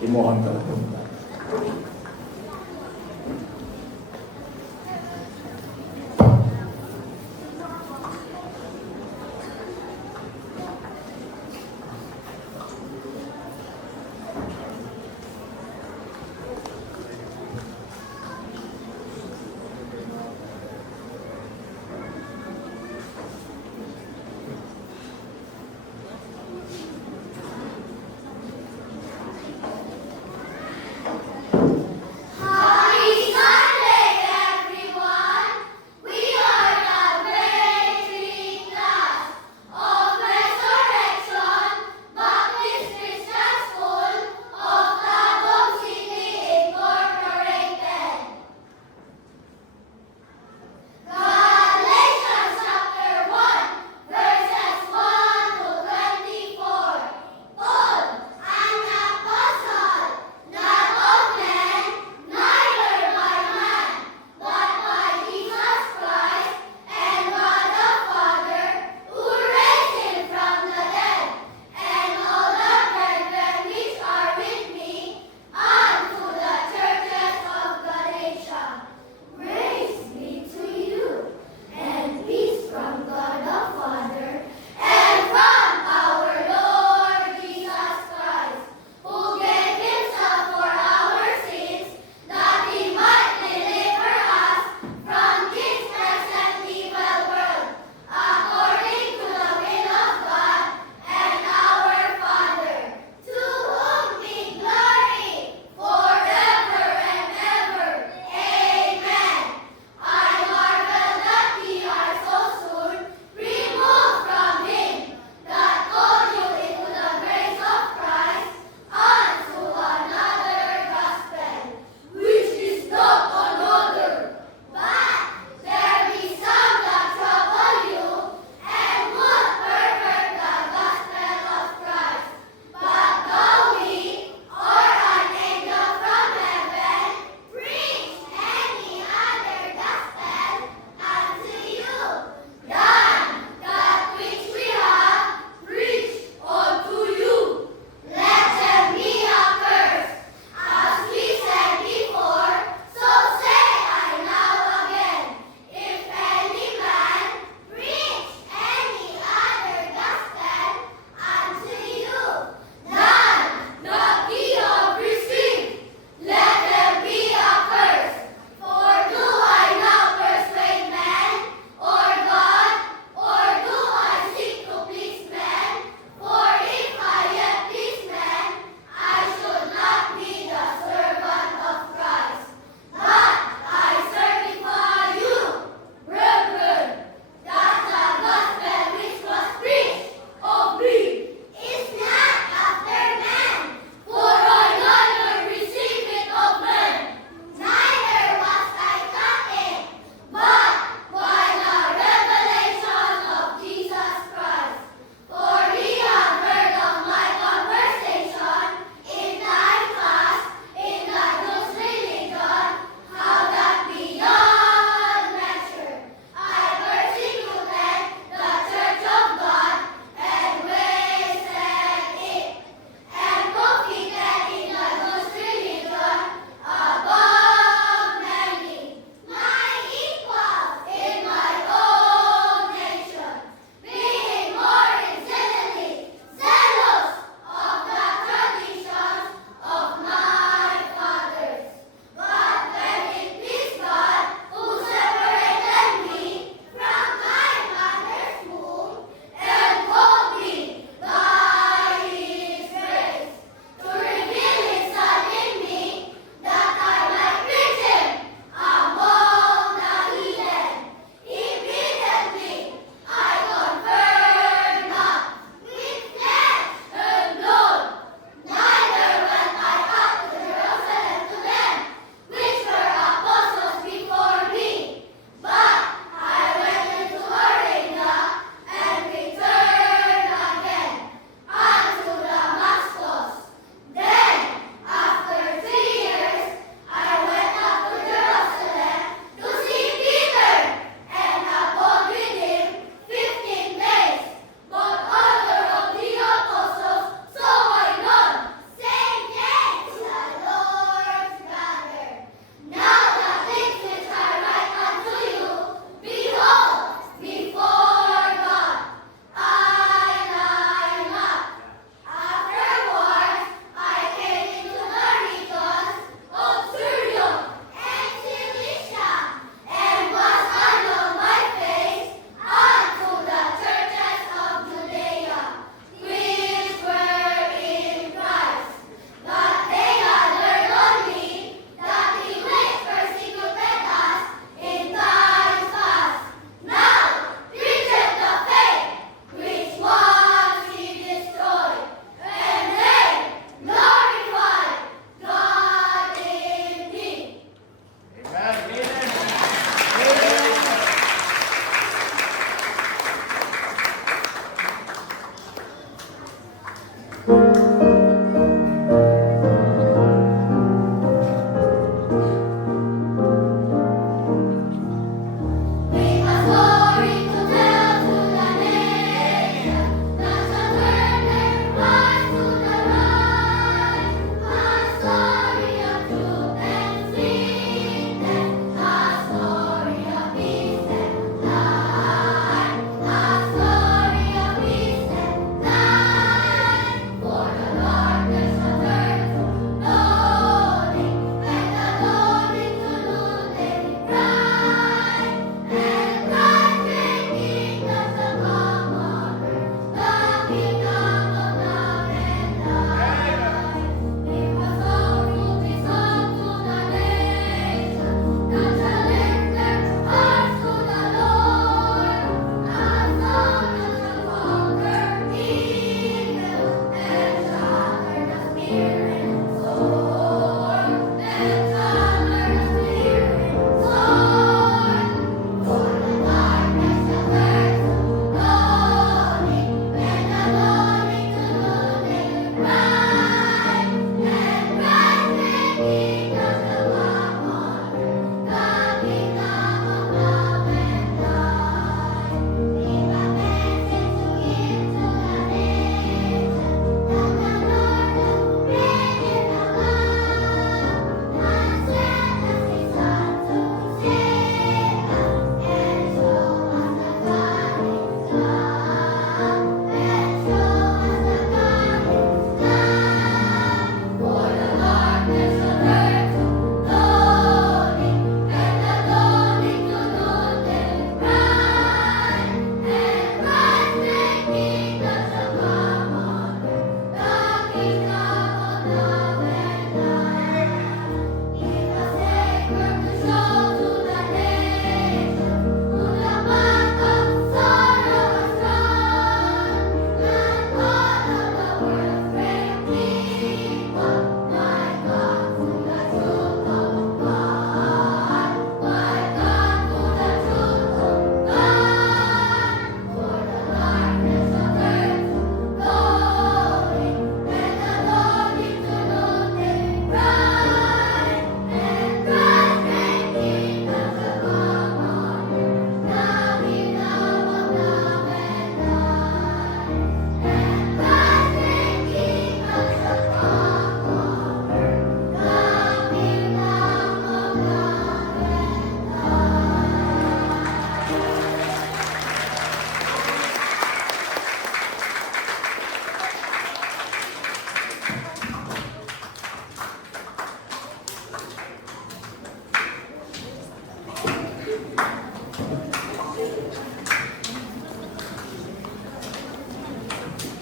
imuhang kalapuntan. Hari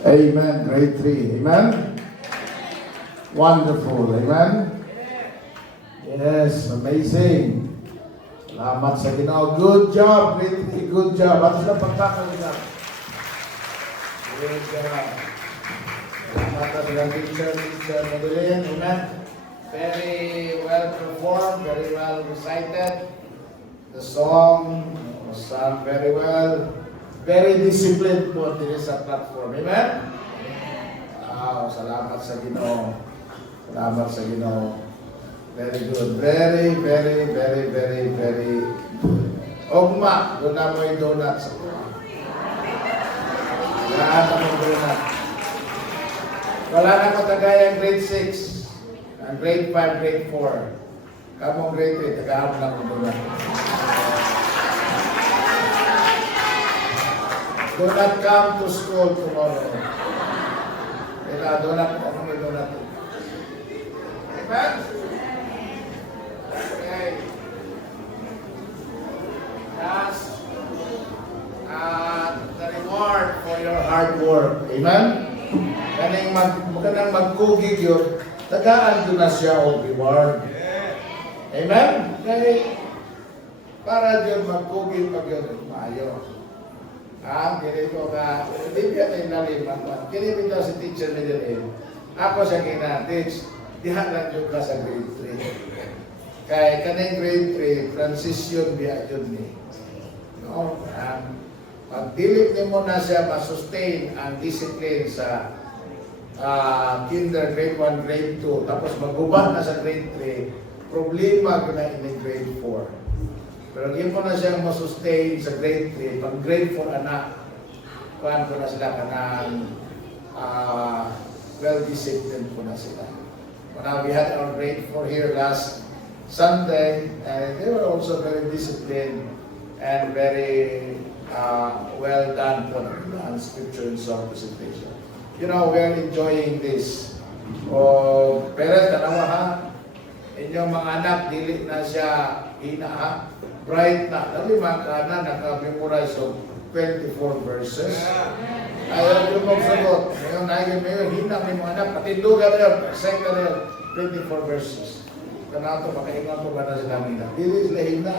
Amen. Grade 3. Amen. Wonderful. Amen. Yes, amazing. Salamat sa Ginoo. Good job, grade 3. Good job. At sila pagkakalinap. Good job. Salamat sa sila teacher Madeline. Amen. Very well performed, very well recited. The song was sung very well. Very disciplined po din sa platform. Amen? Wow, salamat sa Ginoo. Salamat sa Ginoo. Very good. Very good. Ogma, doon na mo yung donuts. Lahat na mo donut. Wala na ko tagay ang grade 6. Ang grade 5, grade 4. Kamong grade 3, tagahap na ko donut. Do not come to school tomorrow. Kaya donut po ako may donut. Amen? Okay. That's the reward for your hard work. Amen? Kaning magkugig yun, tagaan doon na siya o reward. Amen? Kaya para yun magkugig pag yun, maayo. Ganito ka, hindi ka tayo naliman. Kinipin daw si teacher Madeline. Ako siya kina-teach, dihan lang yun ka sa grade 3. Kaya kanang grade 3, transition biya yun ni. No? Pag-delete niyo mo na siya, ma-sustain ang discipline sa kinder, grade 1, grade 2, tapos magubat na sa grade 3, problema ko na in grade 4. Pero hindi mo na siyang masustain sa grade 3. Pag grade 4, anak, kuhaan ko na sila kanang well-disciplined po na sila. Now, we had our grade 4 here last Sunday, and they were also very disciplined and very well done for the scripture and song presentation. You know, we are enjoying this. Parents, tanawa ha, inyong mga anak, dili na siya hina ha. Bright na. Dali mga na naka-memorize of 24 verses. Ayaw yung magsagot. Ngayon, naging mayon, hinang ni mga anak. Patindugan rin, second rin, 24 verses. Kanato, makaingan po ba na sila hina? Dili sila hina.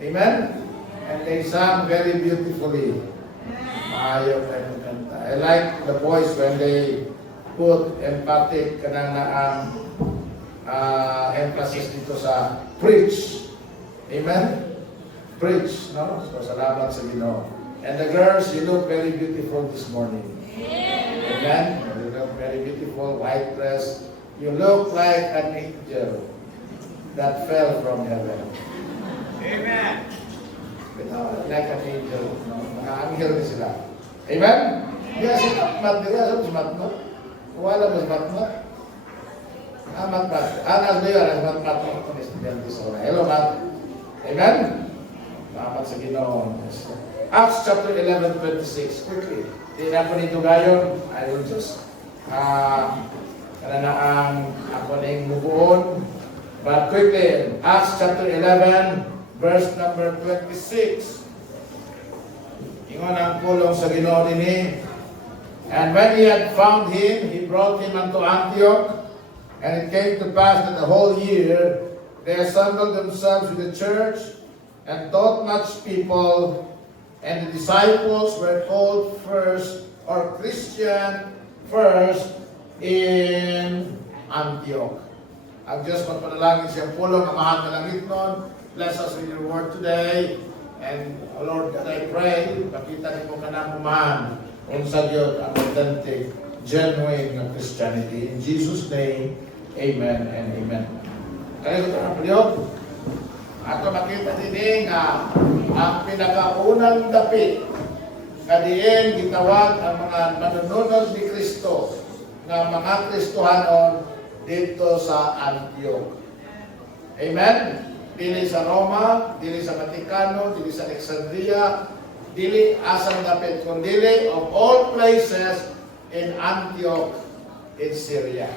Amen? And they sang very beautifully. Ayaw kayo kanta. I like the boys when they put emphatic kanang na ang emphasis dito sa preach. Amen? Preach, no? So, salamat sa Ginoo. And the girls, you look very beautiful this morning. Amen? You look very beautiful, white dress. You look like an angel that fell from heaven. Amen. Like an angel. No? Mga angel din sila. Amen? Yes, matmat nila. Sa matmat. Wala mo sa matmat. Matmat. Anas ba yun? Matmat mo kung estudyante sa oras. Hello, Mat. Amen? Salamat sa Ginoo. Acts chapter 11:26. Quickly. Di na po nito gayon. I will just kananaang ako na yung mubuon. But quickly, Acts chapter 11, verse number 26. Ingon ang pulong sa Ginoo dinhi. And when he had found him, he brought him unto Antioch. And it came to pass that the whole year they assembled themselves with the church and taught much people, and the disciples were called first, or Christian first, in Antioch. Ang Diyos magpanalangin siyang pulong, ang mahal na langit nun. Bless us with your word today. And Lord, God, I pray, pakita niyo mo ka na pumahan unsa Diyos ang authentic, genuine na Christianity. In Jesus' name, amen and amen. Kaya ito ang Piliog. Ato makita din nga ang pinakaunang dapit nga diin gitawag ang mga manununod ni Kristo nga mga Kristohanon dito sa Antioch. Amen? Dili sa Roma, dili sa Vaticano, dili sa Alexandria, dili asang dapit, kundi of all places in Antioch in Syria.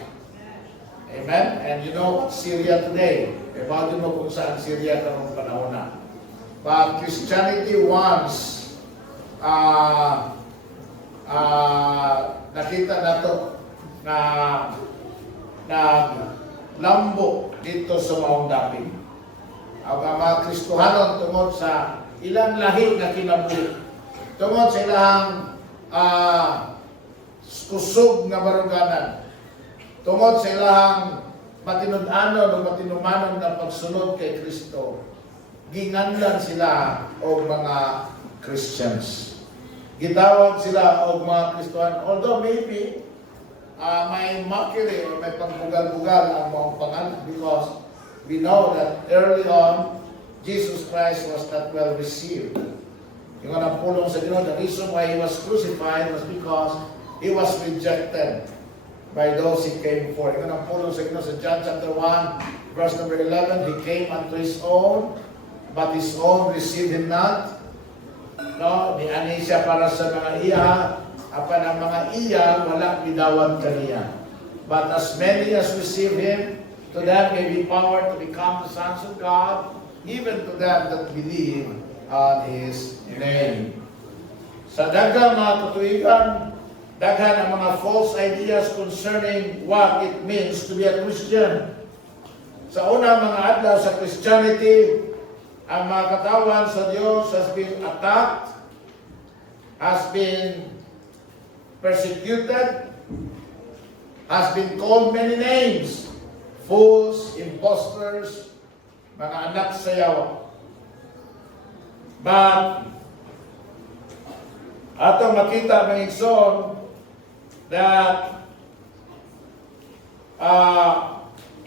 Amen? And you know Syria today. Imagine mo kung saan Syria karong panahon na. But Christianity once nakita nato na lambo dito sa maong dapit. Ang mga Kristohanon tungod sa ilang lahi na kinabuhi, tungod sa ilang kusog nga baruganan, tungod sa ilang matinud-anon o matinumanon na pagsunod kay Kristo, ginganlan sila o mga Christians. Gitawag sila o mga Kristohan, although maybe may mockery or may pagbugal-bugal ang mga pangalan, because we know that early on, Jesus Christ was not well received. Yung anong pulong sa Ginoo, the reason why He was crucified was because He was rejected by those He came for. Yung anong pulong sa Ginoo sa John chapter 1, verse number 11, He came unto His own, but His own received Him not. No, niani siya para sa mga iya, apan ang mga iya, wala bidawat kaniya. But as many as receive Him, to them may be power to become the sons of God, even to them that believe on His name. Sa daghang mga katuigan, daghan ang mga false ideas concerning what it means to be a Christian. Sa unang mga adlaw sa Christianity, ang mga katawan sa Diyos has been attacked, has been persecuted, has been called many names, fools, impostors, mga anak sa yawa. But atong makita ng igsoon that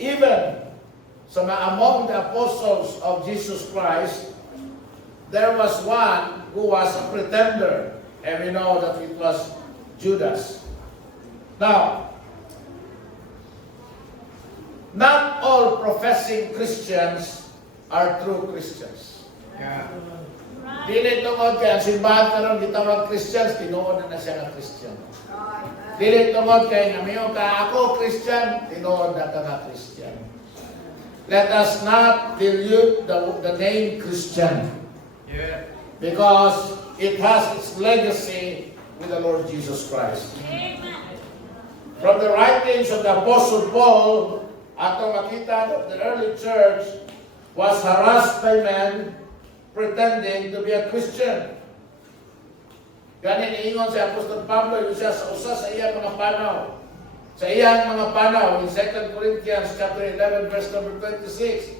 even among the apostles of Jesus Christ, there was one who was a pretender, and we know that it was Judas. Now, not all professing Christians are true Christians. Yeah. Dili tungod kay ang simbahan karon gitawag Christians, tinuod na siya nga Christian. Dili tungod kay namiyo ka ako Christian, tinuod na ka nga Christian. Let us not dilute the name Christian. Yeah. Because it has its legacy with the Lord Jesus Christ. Amen. From the writings of the Apostle Paul, atong makita that the early church was harassed by men pretending to be a Christian. Ganin iingon si Apostol Pablo yung siya sa usa sa iyang mga panaw. Sa iyang mga panaw in 2 Corinthians chapter 11 verse number 26.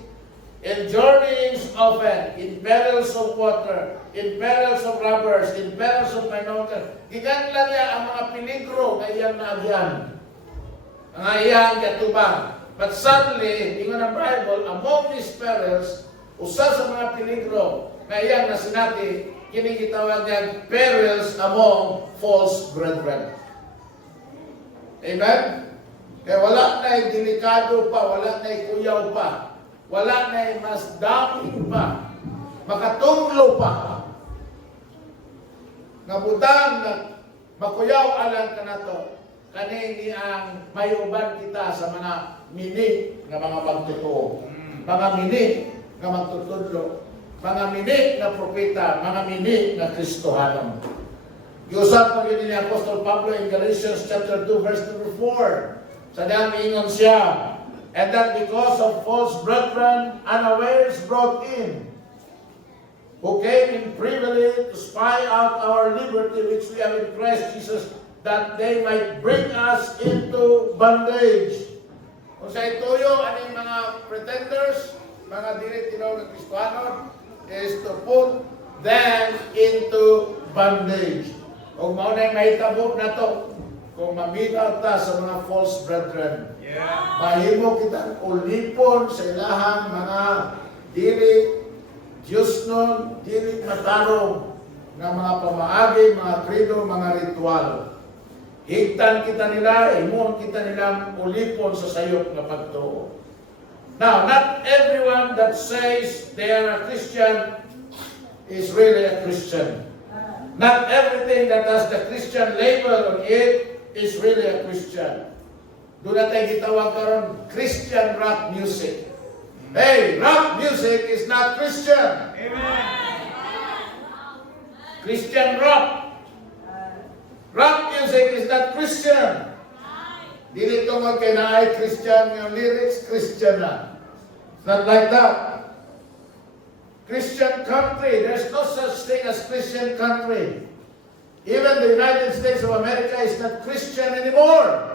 In journeyings often, in perils of water, in perils of robbers, in perils of minorities, giganlan niya ang mga peligro na iyang naagyan. Ang iyang katubang. But suddenly, ingon ang Bible, among these perils, usa sa mga peligro na iyang nasinati, kinikitawag niya perils among false brethren. Amen? Kaya wala na'y delikado pa, wala na'y kuyaw pa, wala na'y mas dami pa, makatunglo pa. Nga butang na makuyaw alang ka na to, kanini ang mayuban kita sa mga mini nga mga magtotoo, mga mini nga magtutudlo, mga mini na propeta, mga mini na Kristohanon. Giusap pa yun ni Apostol Pablo in Galatians chapter 2 verse number 4. Sa dami ingon siya, and that because of false brethren unawares brought in, who came in privily to spy out our liberty which we have in Christ Jesus, that they might bring us into bondage. Kung sa ituyo, aning mga pretenders, mga dili tinaw ng Kristohanon, is to put them into bondage. Kung maunay mahitabo na to, kung mamigaw ta sa mga false brethren, Yeah. mahimo kitang ulipon sa ilahang mga dili Diyos nun, dili matarong ng mga pamaagi, mga krido, mga ritual. Higtan kita nila, imon kita nilang ulipon sa sayop na pagtuo. Now, not everyone that says they are a Christian is really a Christian. Not everything that has the Christian label on it is really a Christian. Doon natin gitawag karon Christian rock music. Hey, rock music is not Christian. Amen. Christian rock. Rap music is not Christian. Dili tungod kay naay Christian yung lyrics, Christian na. It's not like that. Christian country, there's no such thing as Christian country. Even the United States of America is not Christian anymore.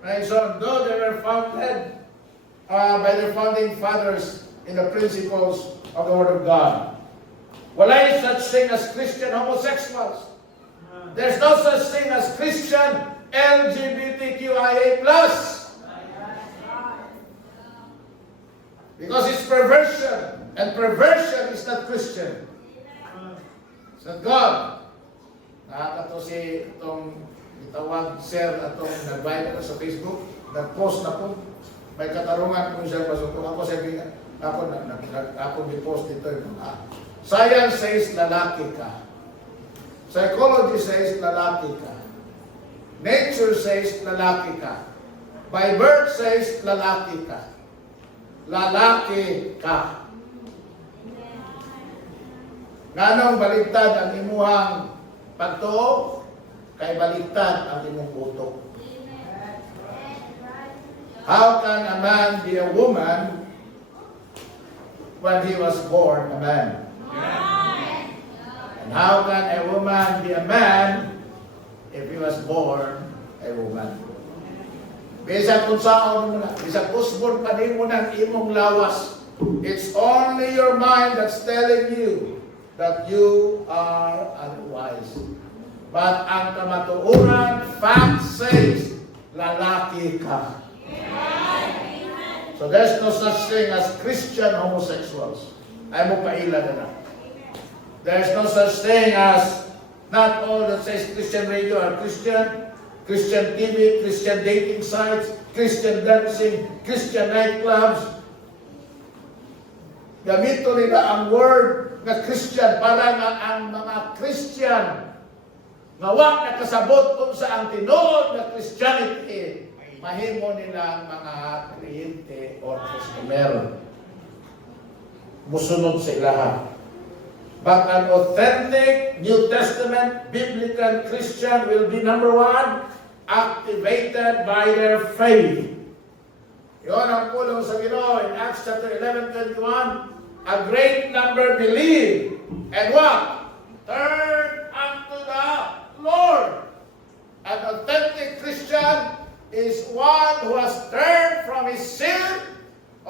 Right? So though they were founded by the founding fathers in the principles of the Word of God. Wala is such thing as Christian homosexuals. There's no such thing as Christian LGBTQIA+. Because it's perversion. And perversion is not Christian. It's not God. Nakakato si itong itawag sir atong nag-viral sa Facebook. Nag-post na po. May katarungan kung siya pasok. Ako sabi ako di-post dito. Science says lalaki ka. Psychology says lalaki ka. Nature says lalaki ka. By birth says lalaki ka. Lalaki ka. Nganong baligtad ang imuhang pagtuo, kay baligtad ang imong utok. How can a man be a woman when he was born a man? And how can a woman be a man if he was born a woman? Bisag kung saan mo na, bisag usbon pa din mo ng imong lawas. It's only your mind that's telling you that you are unwise. But ang kamatuoran, fact says, lalaki ka. So there's no such thing as Christian homosexuals. Ay mo paila na. There's no such thing as, not all that says Christian radio are Christian. Christian TV, Christian dating sites, Christian dancing, Christian nightclubs. Gamito nila ang word na Christian para nga ang mga Christian nga wa nakasabot kung sa ang tinuod na Christianity, mahimo nila ang mga kliyente o customer. Musunod sa ilaha. But an authentic New Testament biblical Christian will be number one, activated by their faith. Yun ang pulong sa Ginoo in Acts chapter 11:21. A great number believe and what? Turn unto the Lord. An authentic Christian is one who has turned from his sin,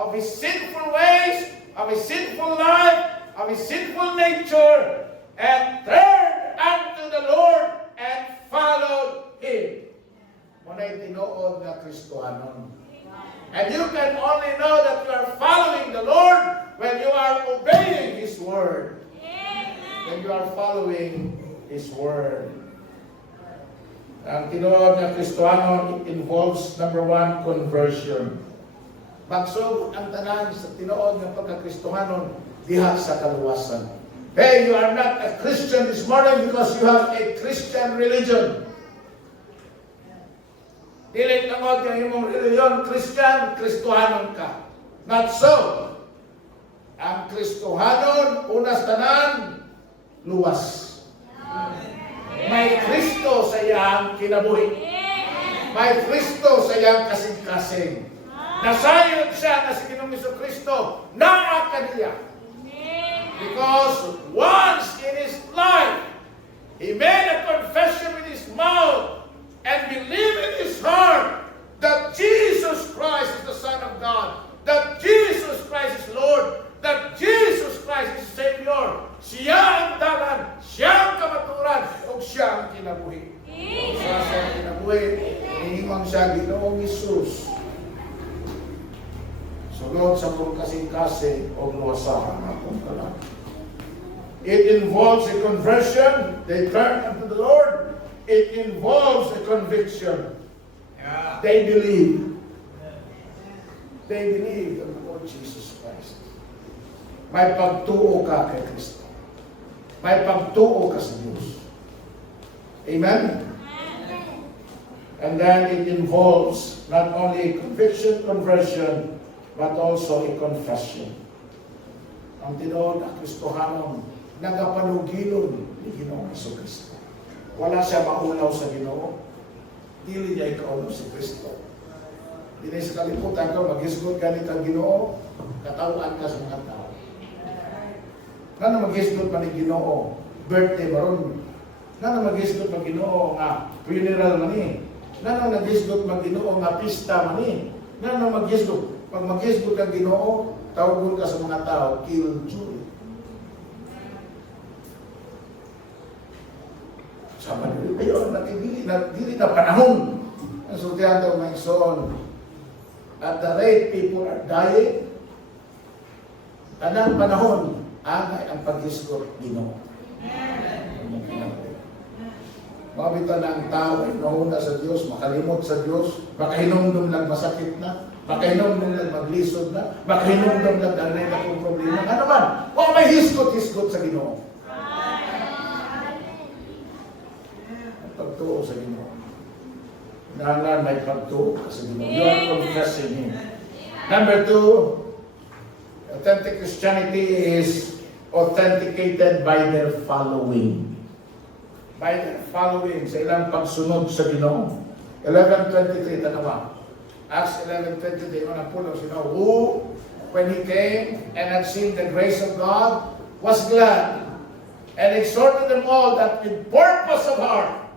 of his sinful ways, of his sinful life, of his sinful nature, and turned unto the Lord and followed Him. Muna'y tinuod nga Kristohanon. And you can only know that you are following the Lord when you are obeying His Word. When you are following His Word. Ang tinuod nga Kristohanon, it involves number one, conversion. Magsugod ang tanan sa tinuod nga pagka-Kristohanon diha sa kaluwasan. Hey, you are not a Christian this morning because you have a Christian religion. Dili tungod nga imong religion Christian, Kristohanon ka. Not so. Ang Kristohanon, unas tanan, luwas. May Kristo sa iyang kinabuhi. May Kristo sa iyang kasing-kasing. Nasayon siya na si Ginoong Jesucristo, naa kaniya. Because once in his life, he made a confession with his mouth and believed in his heart that Jesus Christ is the Son of God, that Jesus Christ is Lord, that Jesus Christ is Savior. Siya ang dalan, siya ang kamaturan, o siya ang kinabuhi. O siya ang kinabuhi, hinimang siya Ginoong Isus. Sulod sa kong kasing-kasing o luwasahan akong kalang. It involves a conversion. They turn unto the Lord. It involves a conviction. Yeah. They believe. They believe in the Lord Jesus Christ. May pagtuo ka kay Kristo. May pagtuo ka sa Diyos. Amen? And then it involves not only conviction, conversion, but also a confession. Ang tinuod ang Kristohanon, nagapanugilon ni Ginoong Jesucristo. wala siya maulaw sa Ginoo, dili niya ikaulaw si Kristo. Dili sa kaliputan ka, maghisgot ka nitang Ginoo, katawaan ka sa mga tao. Nga maghisgot pa ni Ginoo, birthday baron. Nga maghisgot pa Ginoo nga funeral man ni. Nga maghisgot pa Ginoo nga pista man ni. Nga maghisgot, pag maghisgot ka Ginoo, tawagon ka sa mga tao, killjoy. Sama nyo, ayun, dili na panahon. Ang sultihan daw ng son. At the rate people are dying, tanang panahon, angay ang paghisgot Ginoo. Mabita na ang tao ay nahuna sa Diyos, makalimot sa Diyos, makahinumdum lang masakit na, makahinumdum lang maglisod na, makahinumdum lang daray na kung problema. Ano man? O may hisgot-hisgot sa Ginoo. Pagtuo sa Ginoo. Nahangan may pagtuo sa Ginoo. You are confessing Him. Number 2, authentic Christianity is authenticated by their following. By their following, sa ilang pagsunod sa Ginoo. 11:23, tanawa. Acts 11:23, ang pulo sila, who, when he came and had seen the grace of God, was glad, and exhorted them all that with purpose of heart,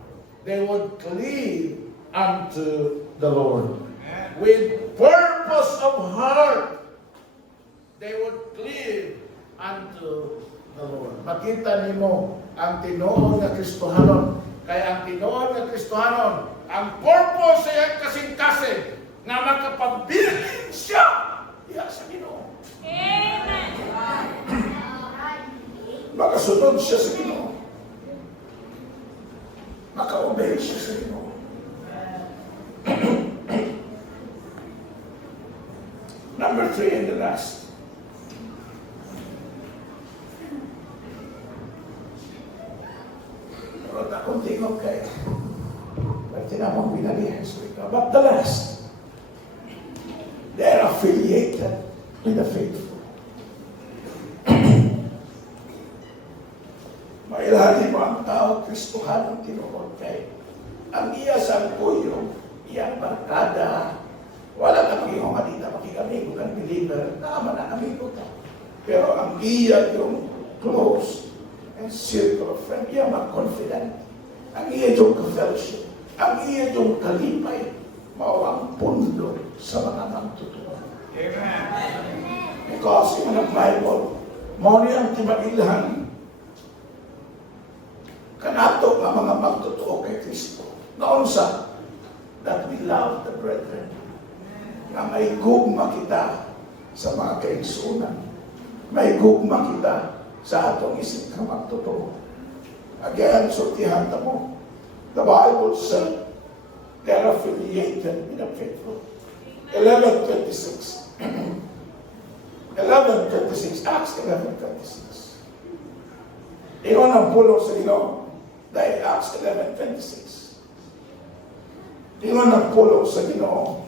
they would cleave unto the Lord. With purpose of heart, they would cleave unto the Lord. Makita nimo ang tinuod nga Kristohanon. Kaya ang tinuod nga Kristohanon, ang purpose sa iyang kasing-kasing na makapabilin siya diha sa Ginoo. Amen. Makasunod siya sa Ginoo. Maka-obey siya sa Ginoo. Number 3 and the last. Pero akong tingog kayo. Pero tinamang binalihan sa ito. But the last, they are affiliated with the faithful. Mailalim mo ang tao, Kristohan ang tinuod kay. Ang iya sa kuyo, iyang barkada, wala na magiging madita, makikamigo kang believer, naman na amigo ka. Pero ang iya yung close and circle of friend, iya mag-confident. Ang iya yung ka-fellowship, ang iya yung kalipay, mawang pundo sa mga magtuturo. Amen. Because in the Bible, mo ang tibagilahan kanato nga mga magtotoo kay Kristo. Noon sa that we love the brethren. Na may gugma kita sa mga kaigsunan. May gugma kita sa atong isip na magtotoo. Again, sultihan ta mo. The Bible said they are affiliated with the faithful. 11:26. 11:26. Acts 11:26. Iyon ang pulo sa Ginoo. Dahil Acts 11:26. Iyon ang pulo sa Ginoo.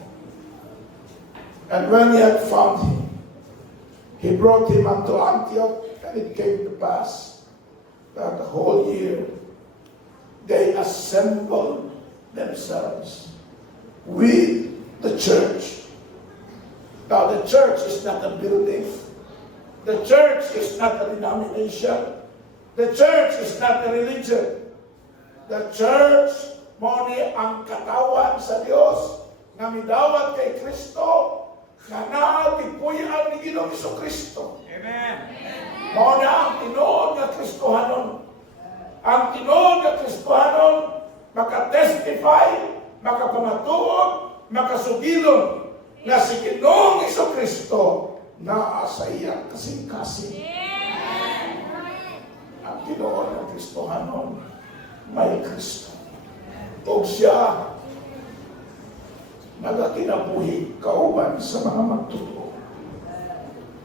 And when he had found him, he brought him unto Antioch, and it came to pass that the whole year they assembled themselves with the church. Now the church is not a building. The church is not a denomination. The church is not a religion. The church, mo ni ang katawan sa Dios nga midawat kay Kristo nga naatipuyan ni Ginoong Kristo. Amen. Mo na ang tinuod nga Kristohanon. Ang tinuod nga Kristohanon makatestify, makapamatuod, makasugilon na si Ginoong Kristo naa sa iyang kasing-kasing. Ang tinuod nga Kristohanon may Kristo. O siya nagakinabuhi kauban sa mga magtutoo.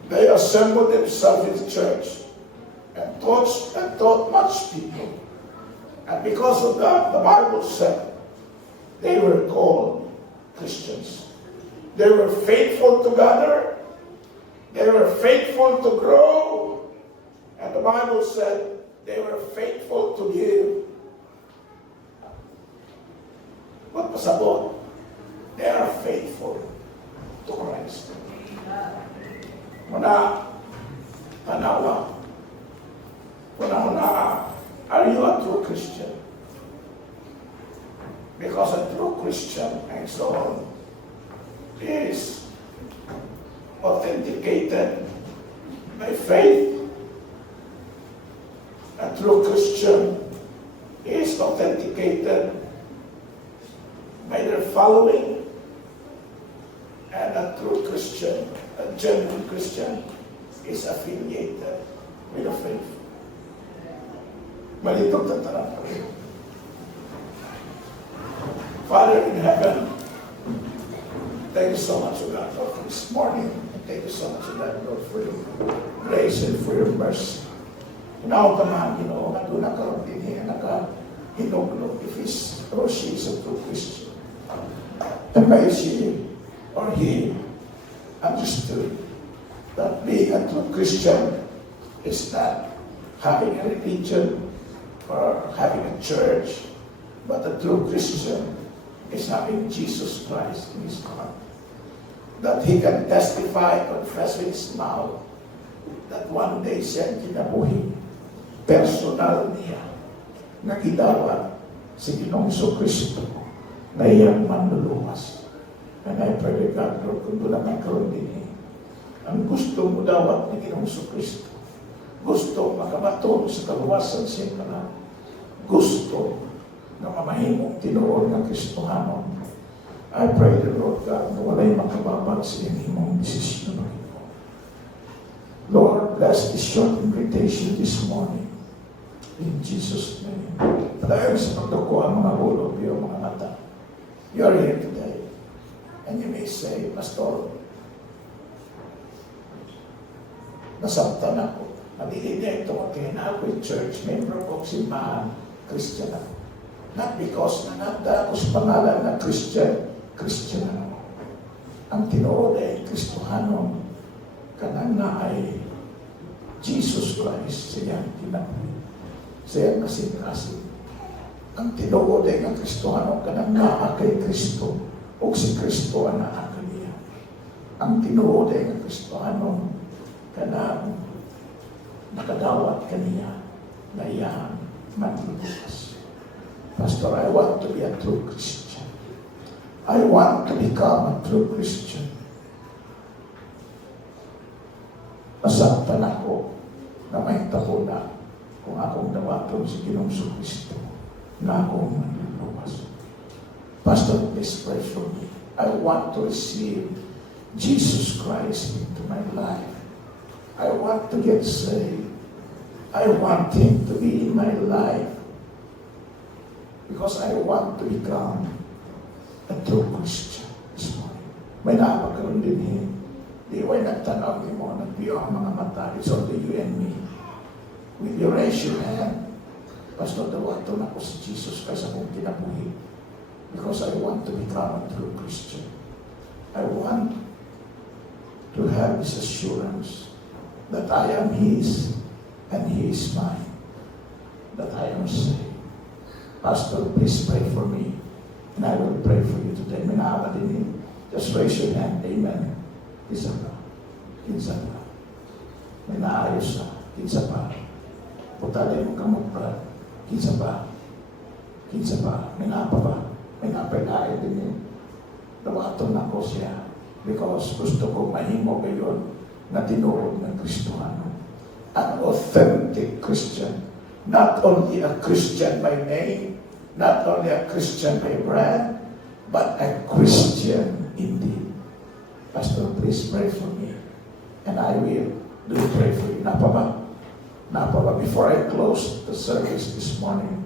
They assembled themselves in the church and taught much people. And because of that, the Bible said they were called Christians. They were faithful to gather. They were faithful to grow. And the Bible said they were faithful to give. Magpasabot, they are faithful to Christ. Muna, tanawa. Una, are you a true Christian? Because a true Christian, and so on, is authenticated by faith. A true Christian is authenticated by their following. And a true Christian, a genuine Christian, is affiliated with the faith. Malitog tatarang kami. Father in heaven, thank you so much, O God, Lord, for this morning. Thank you so much, O God, Lord, for your grace and for your mercy. Now, naman, nga doon nakaroon din niya, nakahinuglog if he's or she is a true Christian. And may she or he understood that being a true Christian is not having a religion or having a church, but a true Christian is having Jesus Christ in his heart. That he can testify, confess with his mouth, that one day siya kinabuhi, personal niya, na gidawat si Ginoong Kristo na iyang manluluwas. And I pray God, Lord, kung doon naman karoon din ang gusto mo dawat ni Ginoong Kristo, gusto makabaton sa kaluwasan siya pala, gusto na mamahimong tinuod ng Kristohanon. I pray the Lord God na wala'y makababag sa iyong himong desisyon ng ito. Lord, bless this short invitation this morning. In Jesus' name. Padayon sa pagduko ang mga ulo, yung mga mata. You are here today. And you may say, Pastor, nasabtan ako. Nabili niya ito kaya na ako'y church member ko, simbahan, Christian ako. Not because nananda ako sa pangalan na Christian ako. Ang tinuod ay Kristohanon, kanang na ay Jesus Christ, siyang tinabi. Siyang kasing-kasing. Ang tinuod ay ang Kristohanon, kanang na kay Kristo, o si Kristo ang naaka niya. Ang tinuod ay ang Kristohanon, kanang nakadawat kaniya na iyang manluluwas. Pastor, I want to be a true Christian. I want to become a true Christian. Masaktan ako na may tapo na kung akong dawaton si Ginoong Kristo na akong manluluwas. Pastor, please pray for me. I want to receive Jesus Christ into my life. I want to get saved. I want Him to be in my life because I want to become a true Christian this morning. May napagkaroon din Him. Di way nagtanaw ni mo, nagbiyo ang mga mata. It's only you and me. Will you raise your hand? Pastor, dawaton ako si Jesus kaysa kong kinabuhi because I want to become a true Christian. I want to have this assurance that I am His and He is mine, that I am saved. Pastor, please pray for me, and I will pray for you today. Minaawa din Him. Just raise your hand. Amen. Kinsa pa. Minaayos na. Kinsa pa. Putalay mo kamot pa. Kinsa pa. Minapa pa. Minapay-laay din Him. Dawaton na ko siya because gusto ko mahimo kayon na tinuod ng Kristohanon. An authentic Christian. Not only a Christian by name, not only a Christian by brand, but a Christian indeed. Pastor, please pray for me. And I will pray for you. Napaba, before I close the service this morning,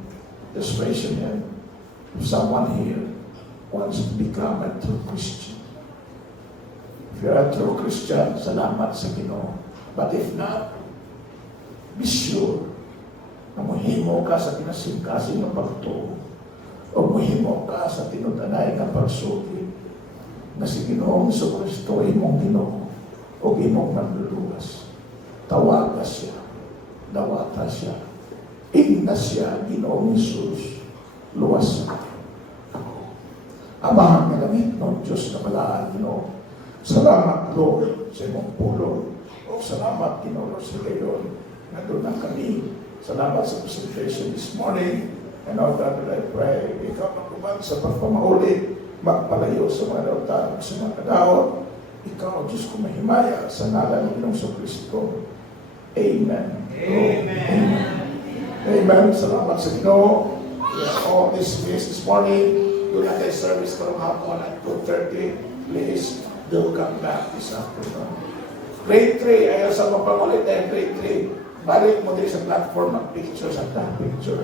just raise your hand. If someone here wants to become a true Christian. If you're a true Christian, salamat sa Ginoo. But if not, be sure na muhimo ka sa kinasingkasing ng pagtuo o muhimo ka sa tinutanay ng pagsuti na si Ginoong Kristo ay mong Ginoo o imong manluluwas. Tawaga siya, dawata siya, ingna siya, Ginoong Jesus, luwas ako. Abangan nga langit ng Diyos na malaan, Ginoo. Salamat, Lord, sa imong pulong. O salamat, Ginoo, sa gayon. Nandun na kami. Salamat sa presentation this morning. And all that I pray, ikaw magkuman sa pagpamaulit, magpalayo sa mga dautan, sa mga kadaot. Ikaw, Diyos ko mahimaya sa ngalan ng Ginoo Kristo. Amen. Amen. Amen. Salamat sa Ginoo. We are all dismissed this morning. Do not have service from hapon at 2:30. Please do come back this afternoon. Grade 3, ayaw sa mapamulit na grade 3. Balik mo din sa platform ng picture sa picture.